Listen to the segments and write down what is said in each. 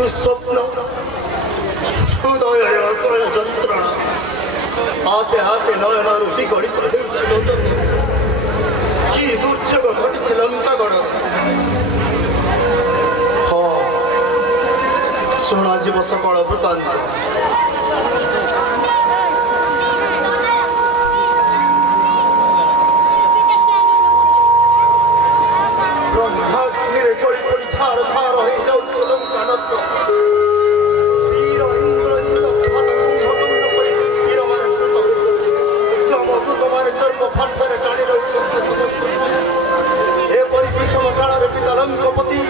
दुस्वप्न हृदय असह्य जंत्रणा हाथे हाथे नयन रूपी गणित कि दुर्योग घटी लंकागढ़ हाँ शुणाजीव सकाल वृत्तांत ब्रह्माग्नि जड़ी पड़ी छार खार हो जाऊँ लंका नष्ट वीर इंद्रजित कुंभकर्ण परी वीर मान श्रुत समदूत मान चर्म फांसरे टाणी एपरी विषम काल पिता लंकापति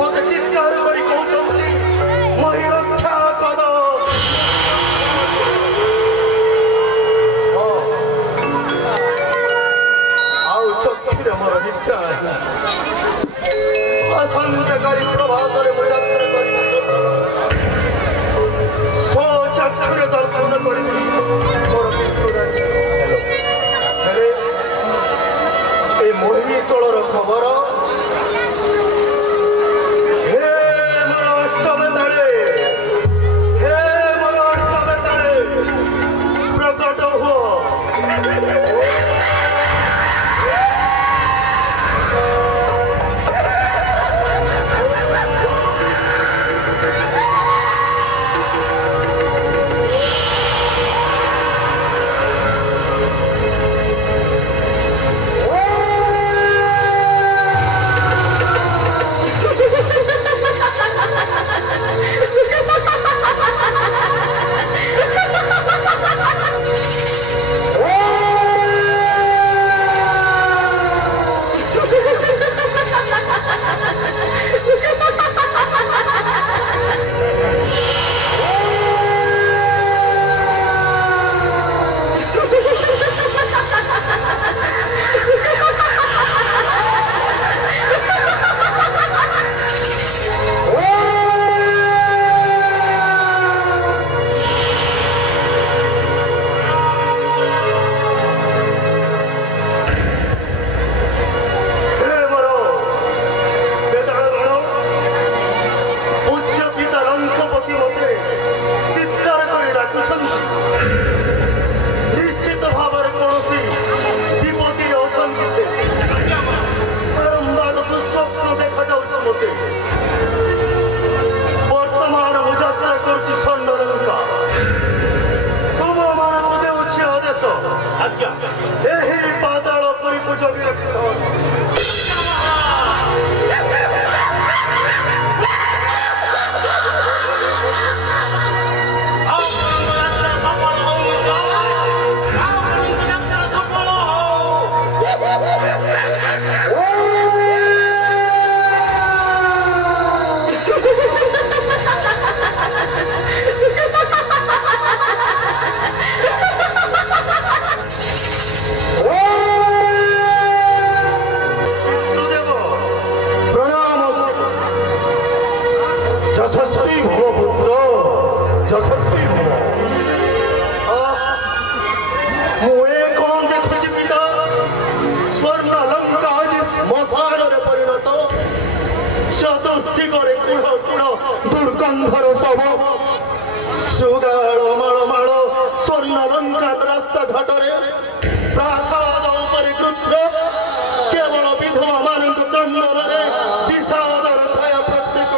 मत चित्कार करी कहते मही रक्षा कर चक्षुरे मोर निद्रा असंख्यकारी प्रभात यात्रा कर चक्षुरे दर्शन कर मोर पितृराज्य मोही तोलर खबर हे मोर अष्टवेताळे हे मोर अष्टवेताळे प्रकट हो दुर्गंधर सब सुगाड़ माड़ माड़ स्वर्ण लंका रास्ता घाटे प्रासाद गृध्र केवल विधवा मान कंदन विषादर छाया प्रत्येक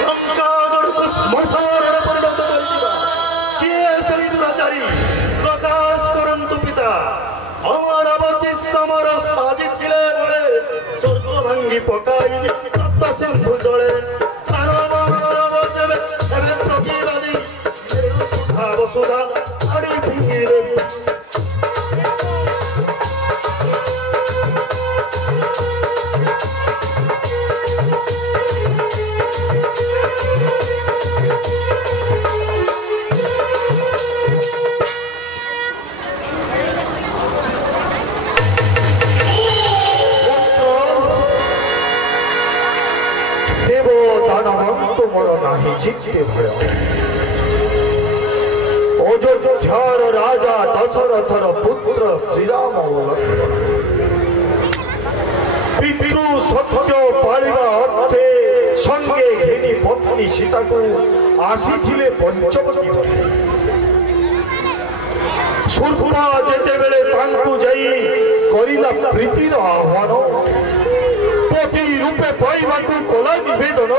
लंकागढ़ को श्मशान परिणत कर दुराचारी प्रकाश करंतु पिता अमरावती समर साजी स्वर्ग भांगी पकाई सिंधु जले प्रतिवादी सुधा वसुधा चित्ते भय अयोध्यार राजा दशरथर पुत्र श्रीराम पितृ सत्य पालिबा अर्थे संगे घेनी पत्नी सीता को आसीथिले पंचवटी सुरपुरा जेते बेले तांकु जाई करिला प्रीतिर आह्वान पति रूपे पाइबाकु कला निवेदन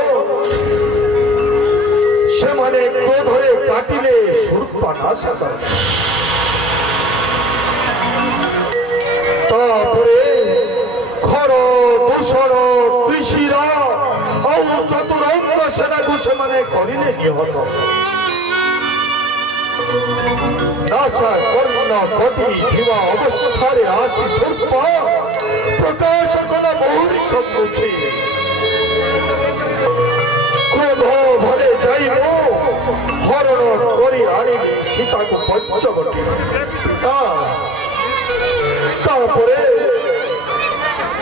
से माने क्रोधरे काटिले सुरपा नाशा तापरे खर दूषण त्रिशिर और चतुरंग सेना को से माने करिले निहत नाशा कर्ण कटी थिवा अवस्थारे आसी सुरपा प्रकाश कला बहुरी सम्मुखी क्रोध भरे जाइबो हरण करी आनिली सीता को पंचवटी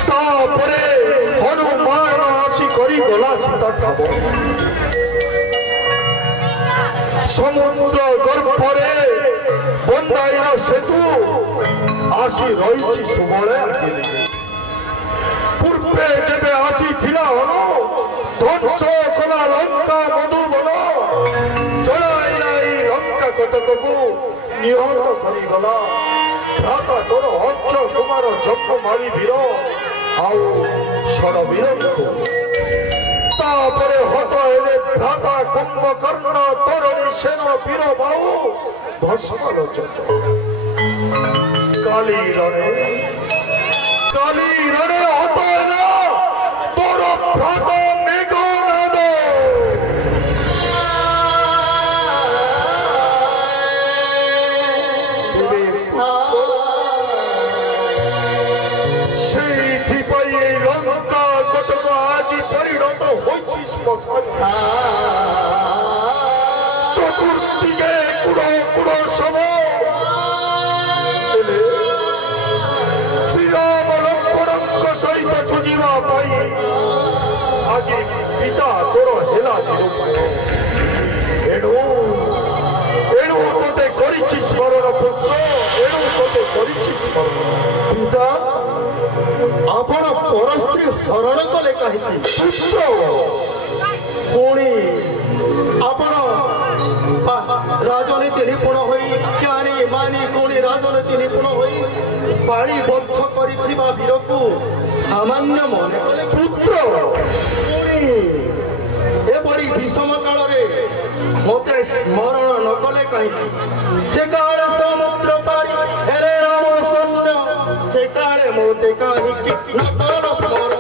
तापरे हनुमान आसी करी गला सीता ठाब समुद्र गर्भरे बंदाइल सेतु आसी रही सुबले पूर्वे जेबे आसी थिला हनु ध्वंस कला लंका मधुबन जलाइला लंका कटक को निहत करी गला भ्राता तोर अक्ष कुमार जखमारी वीर आउ षडवीर को तापरे हत हेले भ्राता कुंभकर्ण तरुणी सेन वीर बाहु भस्म लोचन काली रणे हत हेले तोर भ्राता मेघनाद लंका कटक आज परिणत होइछि श्मशान चतुर्दिगे कुड़ कुड़ सब श्रीराम लक्ष्मण सहित जुझिबा आज पिता तोर हेला निरूपाय एणु तोते करिछि स्मरण पुत्र एणु तोते करिछि स्मरण पिता आपण परस्त्री हरण कले कहीं पुणी आपण राजनीति निपुण होई ज्ञानी मानी गुणी राजनीति निपुण होई पाणीबद्ध करिथिबा वीर को सामान्य मन कले पुत्र पुणी एपरी विषम काल रे मते स्मरण न कले कहीं से काल समुद्र पारी हेले राम सन्य से काले मोते कहीं न कल स्मरण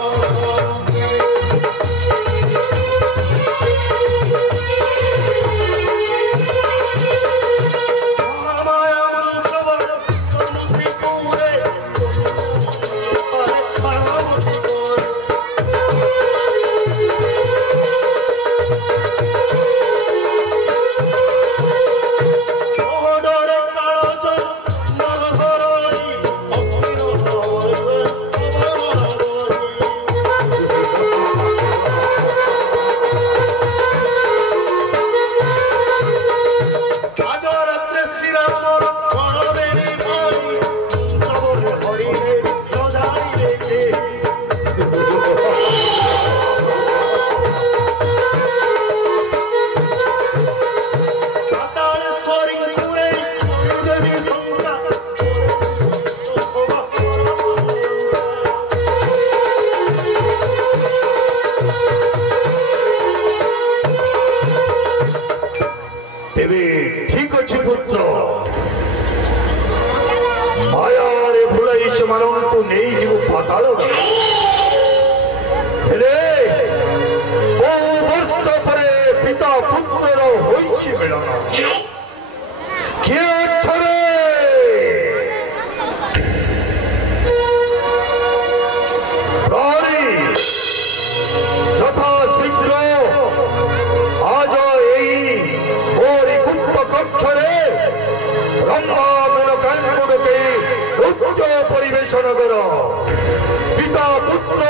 पिता पुत्र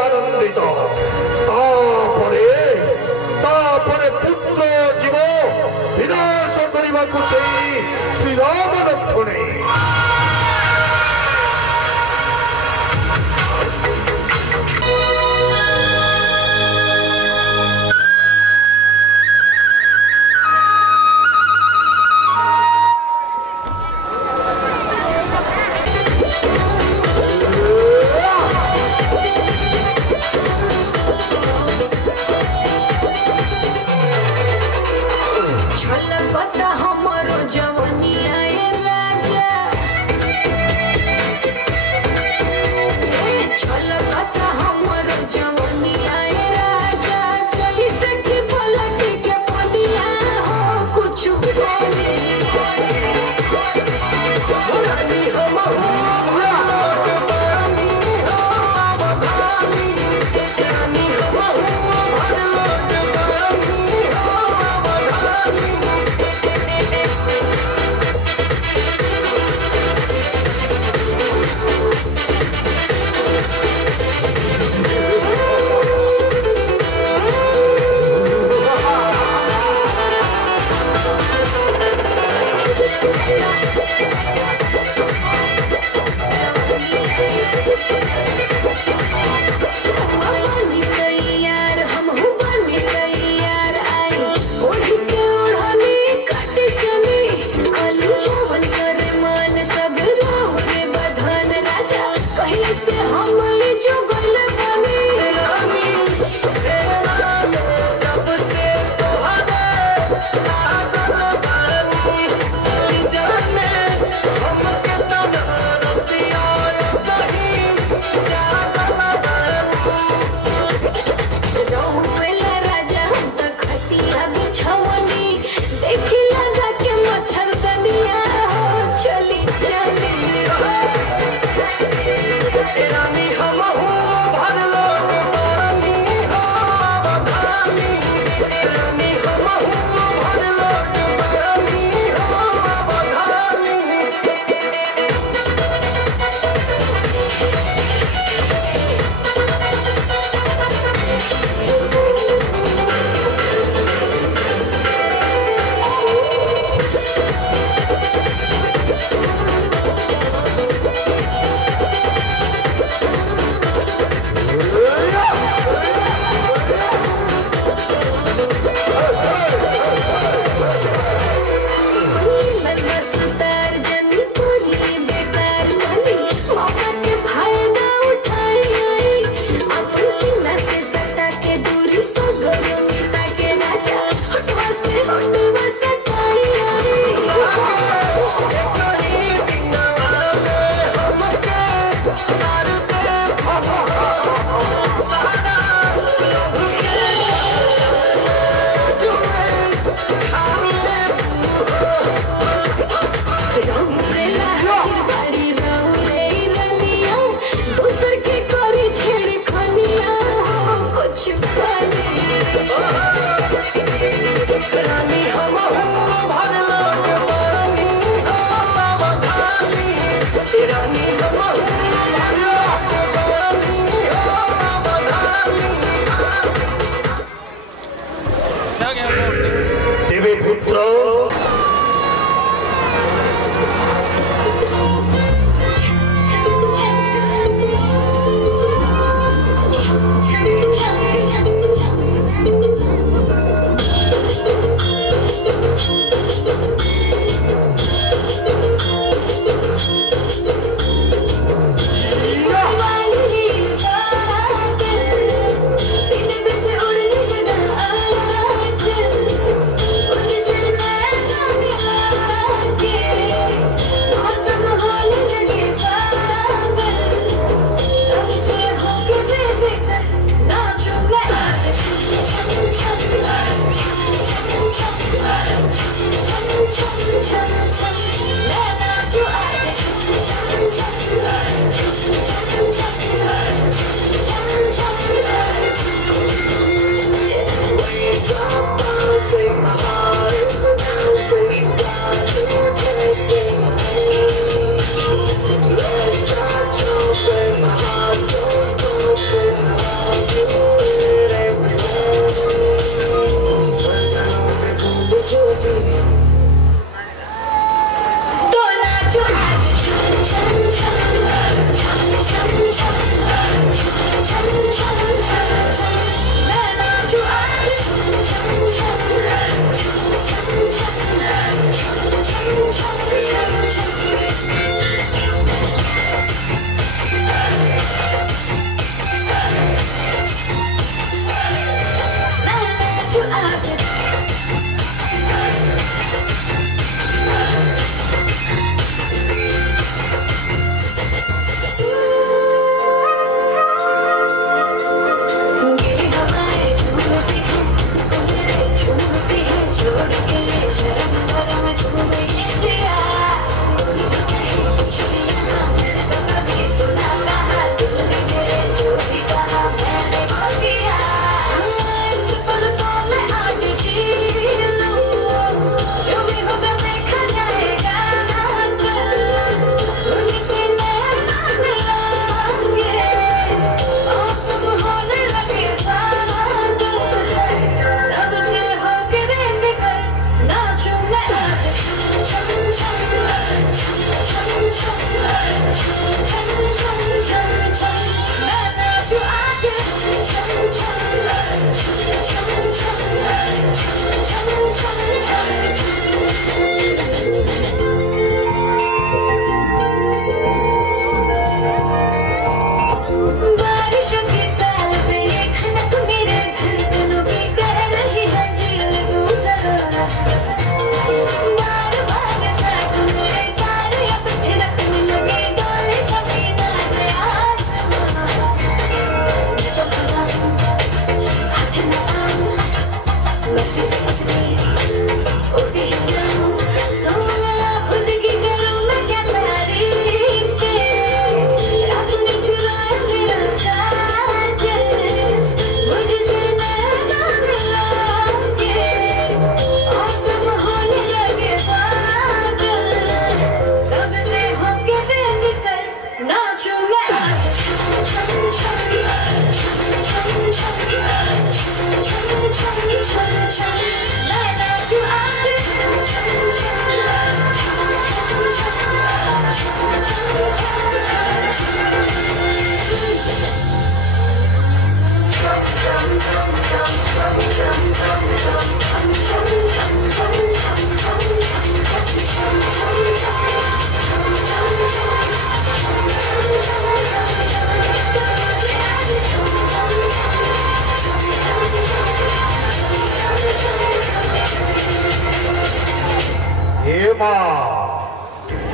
आनंदित पुत्र जीव विनाश करने को श्री राम लक्ष्मण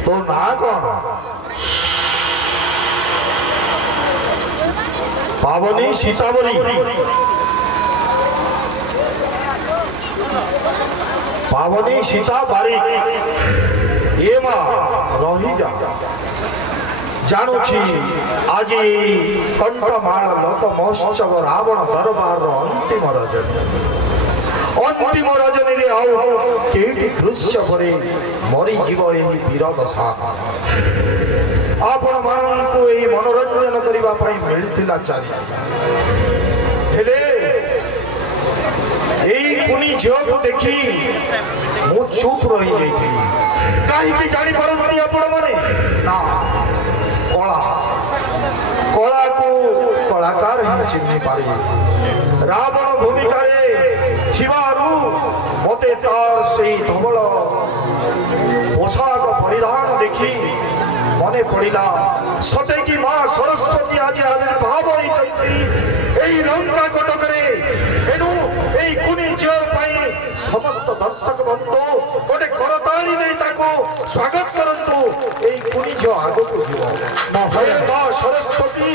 तो ना कौन पावनी सीतावरी पावनी सीता बारी ये माँ रही जा ଜାଣୁଛି ଆଜି ଏଇ କଣ୍ଟମାଳ ଲୋକ ମହୋତ୍ସବ ରାବଣ ଦରବାରର ଅନ୍ତିମ ରଜନୀ। ଅନ୍ତିମ ରଜନୀରେ ଆଉ କେଇଟି ଦୃଶ୍ୟ ପରେ ମରିଯିବ ଏହି ବୀର ଦଶା। ଆପଣ ମାନଙ୍କୁ ଏହି ମନୋରଞ୍ଜନ କରିବା ପାଇଁ ମିଳିଥିଲା ଚାରି, ହେଲେ ଏଇ କୁନି ଝିଅକୁ ଦେଖି ମୁଁ ଚୁପ୍ ରହିଯାଇଥିଲି। କାହିଁକି ଜାଣିପାରନ୍ତି ଆପଣ ମାନେ? ନା, କଳା କଳାକୁ କଳାକାର ହିଁ ଚିହ୍ନି ପାରିବେ। ରାବଣ ଭୂମିକାରେ ଥିବାରୁ ମତେ ତାର ସେଇ ଧବଳ ପୋଷାକ ପରିଧାନ ଦେଖି ମନେ ପଡ଼ିଲା ସତେ କି ମା ସରସ୍ୱତୀ ଆଜି ଆବିର୍ଭାବ ହୋଇଛନ୍ତି ଏହି ଲଙ୍କା କଟକରେ। ଏଣୁ এই কুনি ঝিଅ ପାଇଁ ସମସ୍ତ ଦର୍ଶକ ବନ୍ଧୁ ଗୋଟେ କରତାଳି ଦେଇ ତାକୁ ସ୍ୱାଗତ କରନ୍ତୁ। এই কুনি ঝିଅ ଆଗକୁ ଯିବ। ମା ସରସ୍ୱତୀ